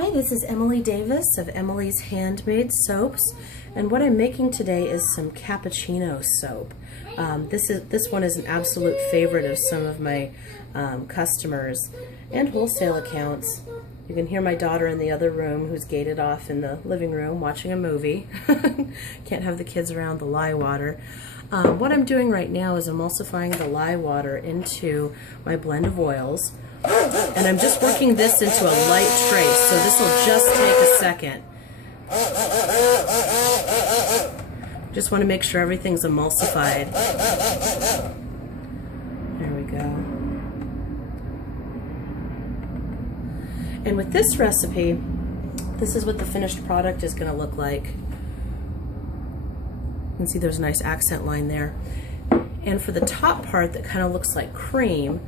Hi, this is Emily Davis of Emily's Handmade Soaps, and what I'm making today is some cappuccino soap. This one is an absolute favorite of some of my customers and wholesale accounts. You can hear my daughter in the other room who's gated off in the living room watching a movie. Can't have the kids around the lye water. What I'm doing right now is emulsifying the lye water into my blend of oils. And I'm just working this into a light trace, so this will just take a second. Just want to make sure everything's emulsified. There we go. And with this recipe, this is what the finished product is going to look like. You can see there's a nice accent line there. And for the top part that kind of looks like cream,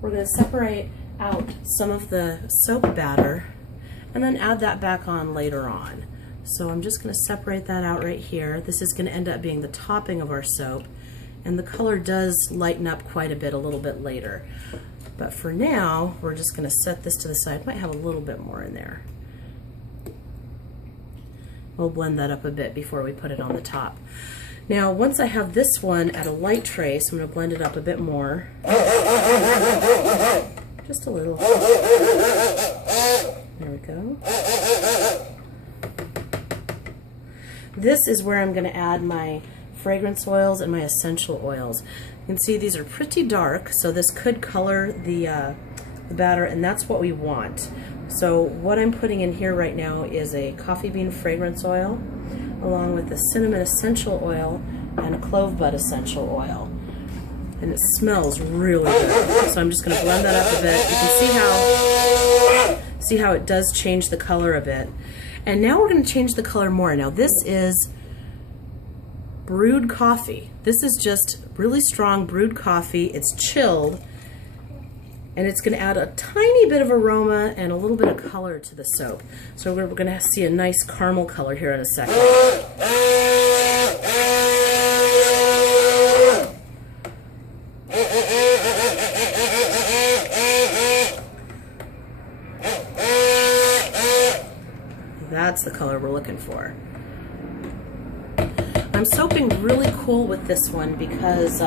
we're going to separate out some of the soap batter and then add that back on later on. So I'm just going to separate that out right here. This is going to end up being the topping of our soap, and the color does lighten up quite a little bit later. But for now, we're just going to set this to the side. Might have a little bit more in there. We'll blend that up a bit before we put it on the top. Now, once I have this one at a light trace, I'm going to blend it up a bit more. Just a little. There we go. This is where I'm going to add my fragrance oils and my essential oils. You can see these are pretty dark, so this could color the batter, and that's what we want. So what I'm putting in here right now is a coffee bean fragrance oil, along with a cinnamon essential oil and a clove bud essential oil. And it smells really good. So I'm just going to blend that up a bit. You can see how it does change the color a bit. And now we're going to change the color more. Now this is brewed coffee. This is just really strong brewed coffee. It's chilled, and it's going to add a tiny bit of aroma and a little bit of color to the soap. So we're going to see a nice caramel color here in a second. That's the color we're looking for. I'm soaping really cool with this one because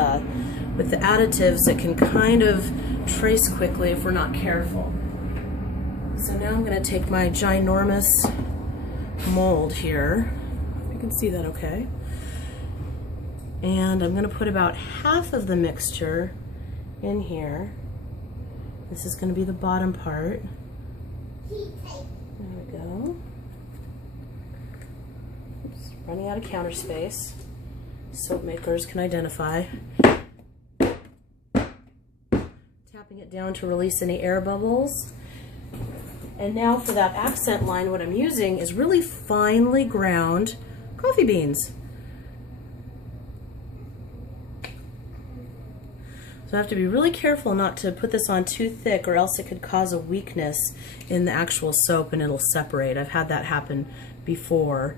with the additives it can kind of trace quickly if we're not careful. So now I'm going to take my ginormous mold here. You can see that okay. And I'm going to put about half of the mixture in here. This is going to be the bottom part. There we go. Oops, running out of counter space. Soap makers can identify. Tapping it down to release any air bubbles. And now for that accent line, what I'm using is really finely ground coffee beans. So I have to be really careful not to put this on too thick, or else it could cause a weakness in the actual soap and it'll separate. I've had that happen before.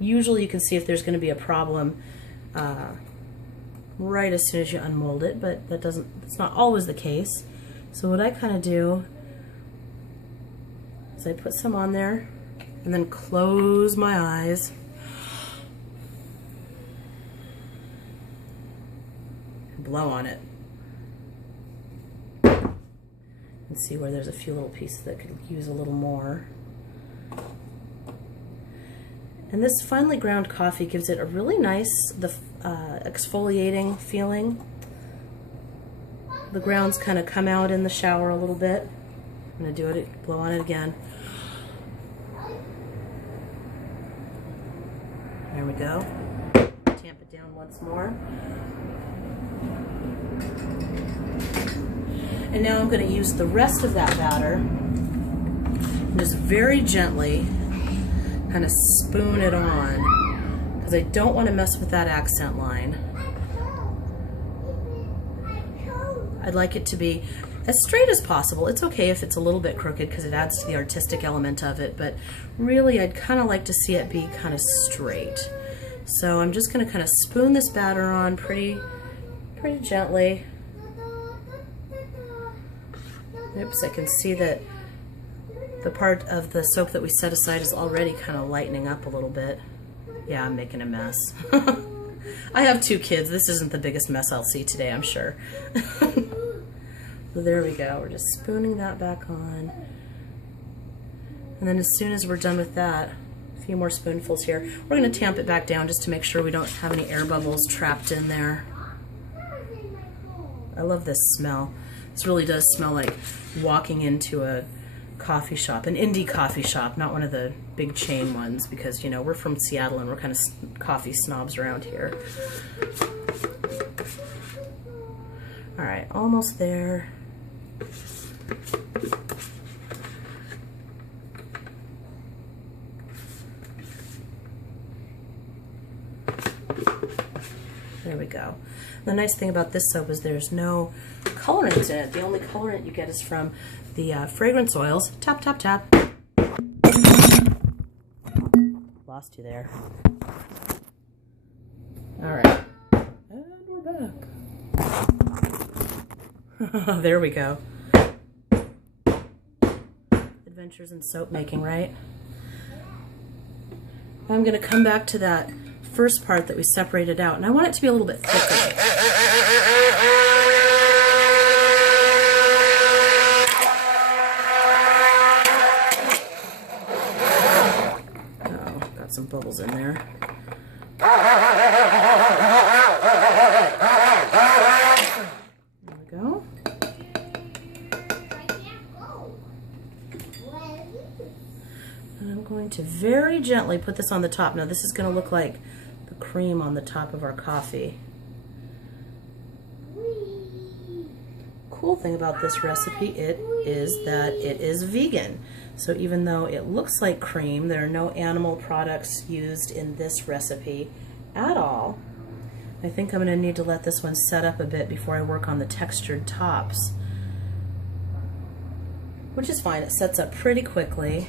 Usually you can see if there's going to be a problem right as soon as you unmold it, but that's not always the case. So what I kind of do is I put some on there and then close my eyes and blow on it. And see where there's a few little pieces that could use a little more. And this finely ground coffee gives it a really nice exfoliating feeling. The grounds kind of come out in the shower a little bit. I'm going to do it, blow on it again. There we go. Tamp it down once more. And now I'm going to use the rest of that batter and just very gently kind of spoon it on, because I don't want to mess with that accent line. I'd like it to be as straight as possible. It's okay if it's a little bit crooked because it adds to the artistic element of it, but really I'd kind of like to see it be kind of straight. So I'm just going to kind of spoon this batter on pretty gently. Oops, I can see that The part of the soap that we set aside is already kind of lightening up a little bit. Yeah, I'm making a mess. I have 2 kids. This isn't the biggest mess I'll see today, I'm sure. So there we go. We're just spooning that back on. And then as soon as we're done with that, a few more spoonfuls here, we're going to tamp it back down just to make sure we don't have any air bubbles trapped in there. I love this smell. This really does smell like walking into a coffee shop, an indie coffee shop, not one of the big chain ones, because, you know, we're from Seattle and we're kind of coffee snobs around here. All right, almost there. There we go. The nice thing about this soap is there's no colorant in it. The only colorant you get is from the fragrance oils. Tap, tap, tap. Lost you there. All right. And we're back. There we go. Adventures in soap making, right? I'm going to come back to that first part that we separated out, and I want it to be a little bit thicker. Oh, got some bubbles in there. There we go. And I'm going to very gently put this on the top. Now this is going to look like the cream on the top of our coffee. Cool thing about this recipe is that it is vegan. So even though it looks like cream, there are no animal products used in this recipe at all. I think I'm going to need to let this one set up a bit before I work on the textured tops, which is fine. It sets up pretty quickly.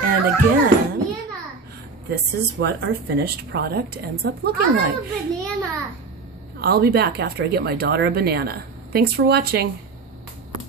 And again, this is what our finished product ends up looking like. A banana. I'll be back after I get my daughter a banana. Thanks for watching.